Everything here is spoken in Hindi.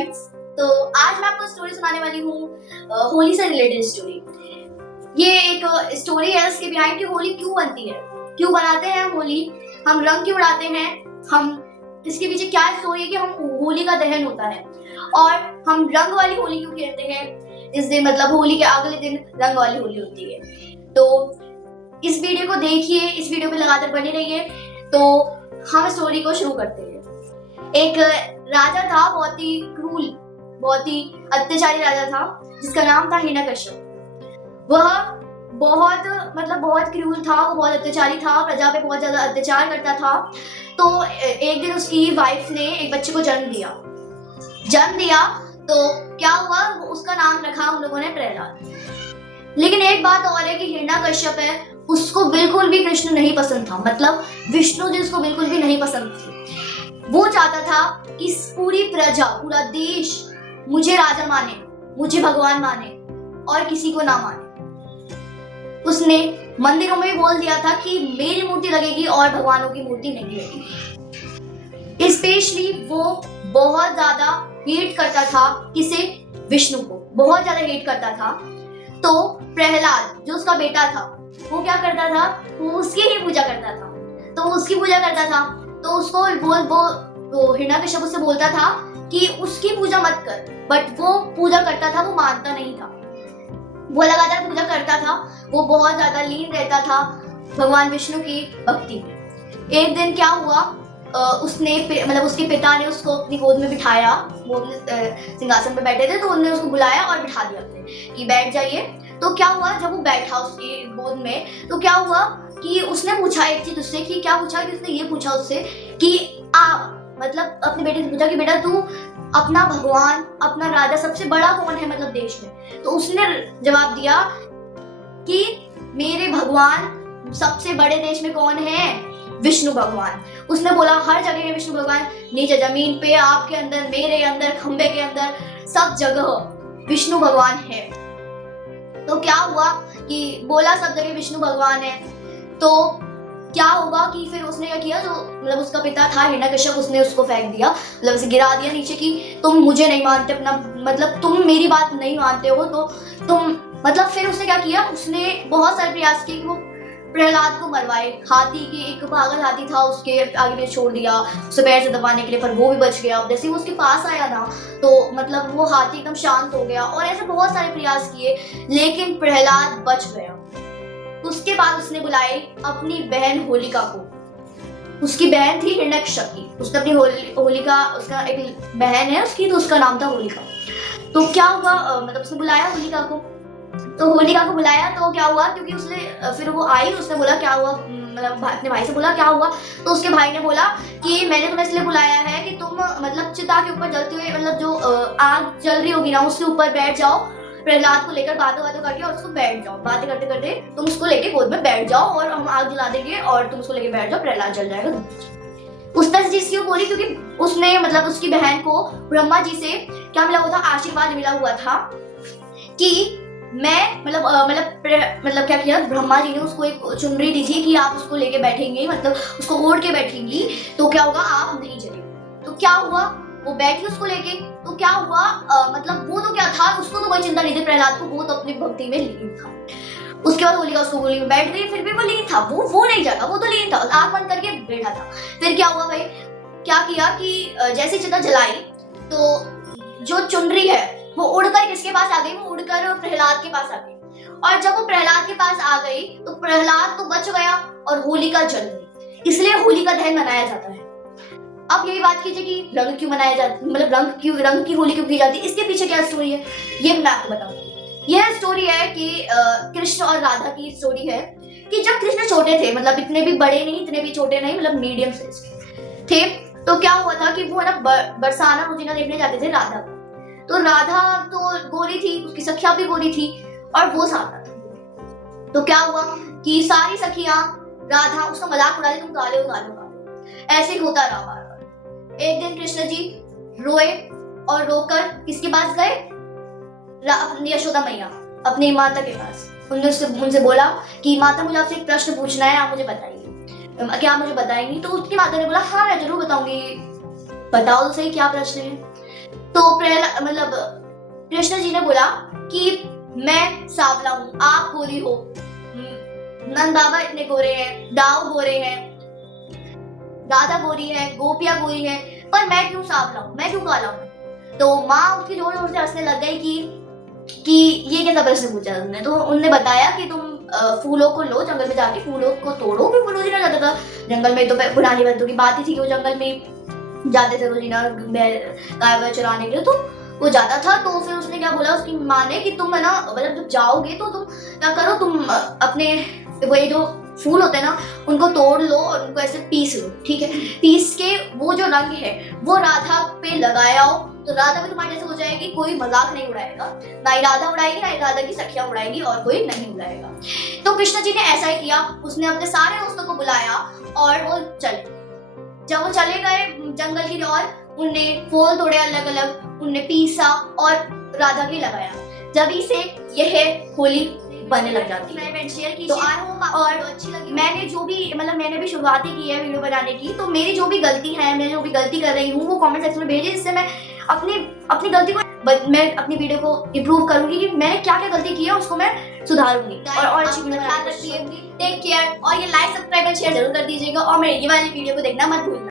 फ्रेंड्स, तो आज मैं आपको स्टोरी सुनाने वाली हूँ होली से रिलेटेड स्टोरी। ये एक स्टोरी है उसके बिहाइंड कि होली क्यों बनती है, क्यों बनाते हैं हम होली, हम रंग क्यों उड़ाते हैं, हम इसके पीछे क्या स्टोरी है कि हम होली का दहन होता है और हम रंग वाली होली क्यों खेलते हैं इस दिन, मतलब होली के अगले दिन रंग वाली होली होती है। तो इस वीडियो को देखिए, इस वीडियो पे लगातार बने रहिए। तो हम स्टोरी को शुरू करते हैं। एक राजा था, बहुत ही क्रूर, बहुत ही अत्याचारी राजा था जिसका नाम था हिरण्यकश्यप। वह बहुत क्रूर था, वो बहुत अत्याचारी था, प्रजा पे बहुत ज्यादा अत्याचार करता था। तो एक दिन उसकी वाइफ ने एक बच्चे को जन्म दिया। तो क्या हुआ, उसका नाम रखा उन लोगों ने प्रहलाद। लेकिन एक बात और है कि हिरण्यकश्यप है, उसको बिल्कुल भी कृष्ण नहीं पसंद था, मतलब विष्णु जी उसको बिल्कुल भी नहीं पसंद थे। वो चाहता था कि पूरी प्रजा, पूरा देश मुझे राजा माने, मुझे भगवान माने और किसी को ना माने। उसने मंदिरों में भी बोल दिया था कि मेरी मूर्ति लगेगी और भगवानों की मूर्ति नहीं लगेगी। स्पेशली वो बहुत ज्यादा हेट करता था, किसे, विष्णु को बहुत ज्यादा हेट करता था। तो प्रहलाद जो उसका बेटा था, वो क्या करता था, वो उसकी ही पूजा करता था। तो उसकी पूजा करता था, तो उसको वो हिरण्यकश्यप उससे बोलता था कि उसकी पूजा मत कर, बट वो पूजा करता था, वो मानता नहीं था। वो लगातार पूजा करता था, वो बहुत ज्यादा लीन रहता था भगवान विष्णु की भक्ति में। एक दिन क्या हुआ, उसके पिता ने उसको अपनी गोद में बिठाया। वो अपने सिंहासन पे बैठे थे, तो उन्होंने उसको बुलाया और बिठा दिया अपने कि बैठ जाइए। तो क्या हुआ, जब वो बैठा उसकी गोद में, तो क्या हुआ कि उसने पूछा एक चीज उससे, कि क्या पूछा कि उसने ये पूछा उससे कि मतलब अपने बेटे से पूछा कि बेटा तू अपना भगवान, अपना राजा सबसे बड़ा कौन है मतलब देश में। तो उसने जवाब दिया कि मेरे भगवान सबसे बड़े देश में कौन है, विष्णु भगवान। उसने बोला हर जगह है विष्णु भगवान, नीचे जमीन पे, आपके अंदर, मेरे अंदर, खंबे के अंदर, सब जगह विष्णु भगवान है। तो क्या हुआ कि बोला सब जगह विष्णु भगवान है, तो क्या होगा कि फिर उसने क्या किया, जो मतलब उसका पिता था हिरण्यकश्यप, उसने उसको फेंक दिया, मतलब उसे गिरा दिया नीचे कि तुम मुझे नहीं मानते, अपना मतलब तुम मेरी बात नहीं मानते हो, तो तुम मतलब। फिर उसने क्या किया, उसने बहुत सारे प्रयास किए कि वो प्रहलाद को मरवाए। हाथी के, एक पागल हाथी था, उसके आगे में छोड़ दिया उसे पैर से दबाने के लिए, पर वो भी बच गया। जैसे वो उसके पास आया ना, तो मतलब वो हाथी एकदम शांत हो गया। और ऐसे बहुत सारे प्रयास किए, लेकिन प्रहलाद बच गया। उसके बाद उसने बुलाई अपनी बहन होलिका को। उसकी बहन थी हिरण्यकश्यप की, उसने अपनी होलिका, उसका एक बहन है उसकी, तो उसका नाम था होलिका। तो क्या हुआ, मतलब उसने बुलाया होलिका को। तो होलिका को बुलाया, तो क्या हुआ, क्योंकि उसने फिर वो आई, उसने बोला क्या हुआ, मतलब अपने भाई से बोला क्या हुआ। तो उसके भाई ने बोला कि मैंने तुम्हें इसलिए बुलाया है कि तुम मतलब चिता के ऊपर जलते हुए, मतलब जो आग जल रही होगी ना, उसके ऊपर बैठ जाओ, प्रहलाद को लेकर बातें करके, और उसको बैठ जाओ, बातें करते करते तुम उसको लेके गोद में बैठ जाओ और हम आग जला देंगे और तुम उसको लेके बैठ जाओ, प्रहलाद जल जाएगा। उस तरह से क्यों बोली, क्योंकि उसने मतलब उसकी बहन को ब्रह्मा जी से क्या मिला हुआ था, आशीर्वाद मिला हुआ था कि मैं मतलब क्या किया, ब्रह्मा जी ने उसको एक चुनरी दी थी कि आप उसको लेके बैठेंगे, मतलब उसको ओढ़ के बैठेंगी, तो क्या होगा, आप नहीं जलेंगे। तो क्या हुआ, वो बैठी उसको लेके। तो क्या हुआ, मतलब वो तो क्या था, उसको तो कोई चिंता नहीं थी प्रहलाद को, वो तो अपनी भक्ति में लीन था। उसके बाद होलिका उसको गोली में बैठ गई, फिर भी वो लीन था, वो नहीं जागा, वो तो लीन था, आंख बंद करके बैठा था। फिर क्या हुआ भाई, क्या किया कि जैसे चिता जलाई, तो जो चुनरी है वो उड़कर किसके पास आ गई, वो उड़कर प्रहलाद के पास आ गई। और जब वो प्रहलाद के पास आ गई, तो प्रहलाद तो बच गया और होलिका जल गई। इसलिए होलिका दहन मनाया जाता है। अब यही बात कीजिए कि रंग क्यों मनाया जाता, मतलब रंग की होली क्यों की जाती है, इसके पीछे क्या स्टोरी है, ये मैं आपको बताऊंगी। यह स्टोरी है कि कृष्ण और राधा की स्टोरी है कि जब कृष्ण छोटे थे, मतलब इतने भी बड़े नहीं, इतने भी छोटे नहीं, मतलब मीडियम साइज थे। तो क्या हुआ था कि वो ना बरसाना मुझे देखने जाते थे राधा को। तो राधा तो गोरी थी, उसकी सखियां भी गोरी थी और वो सादा था। तो क्या हुआ कि सारी सखियां राधा उसका मजाक उड़ा रही, तुम काले हो, काले हो, काले हो। ऐसे ही होता रहा बार बार। एक दिन कृष्ण जी रोए और रोकर किसके पास गए, अपनी यशोदा मैया, अपनी माता के पास। उनसे बोला कि माता मुझे आपसे एक प्रश्न पूछना है, आप मुझे बताइए, क्या आप मुझे बताएंगी। तो उसकी माता ने बोला हाँ मैं जरूर बताऊंगी, बताओ तो सही क्या प्रश्न है। तो मतलब कृष्ण जी ने बोला कि मैं सांवला हूँ, आप गोरी हो, नंद बाबा इतने गोरे हैं, दाऊ गोरे हैं, राधा गोरी है, गोपिया गोरी है, पर मैं क्यों सांवला हूँ, मैं क्यों काला हूँ। तो माँ उसकी जोर जोर से हंसने लग गई कि ये कैसा प्रश्न पूछा तुमने। तो उनने बताया कि तुम फूलों को लो, जंगल में जाके फूलों को तोड़ो। फिर वो रोजीना जाता था जंगल में। तो पुरानी बातों की बात ही थी कि वो जंगल में जाते थे रोजीना गाय चराने के लिए। तो वो जाता था। तो फिर उसने क्या बोला उसकी माँ ने कि तुम है ना, मतलब जब जाओगे तो तुम क्या करो, तुम अपने वो ये जो फूल होते हैं ना उनको तोड़ लो और उनको ऐसे पीस लो, ठीक है। पीस के वो जो रंग है वो राधा पे लगाओ, तो राधा भी तुम्हारे जैसे हो जाएगी, कोई मजाक नहीं उड़ाएगा, ना ही राधा उड़ाएगी, ना ही राधा की सखियां उड़ाएगी, और कोई नहीं उड़ाएगा। तो कृष्ण जी ने ऐसा ही किया। उसने अपने सारे दोस्तों को बुलाया और वो चले। जब वो चले गए जंगल की ओर, उनने फूल तोड़े अलग अलग, उनने पीसा और राधा के लगाया। जब से यह होली बनने लग जाती है। शेयर कीजिए। तो आई होप आपको अच्छी लगी। मैंने जो भी मतलब मैंने भी शुरुआत ही की है वीडियो बनाने की, तो मेरी जो भी गलती है, मैं जो भी गलती कर रही हूँ वो कमेंट सेक्शन में भेजिए, जिससे मैं अपनी गलती को मैं अपनी वीडियो को इम्प्रूव करूंगी कि मैंने क्या क्या गलती की है उसको मैं सुधारूंगी और अच्छी वीडियो ख्याल रखिए। Take care. और ये लाइक सब्सक्राइब और शेयर जरूर कर दीजिएगा और मेरी ये वाली वीडियो को देखना मत भूलना।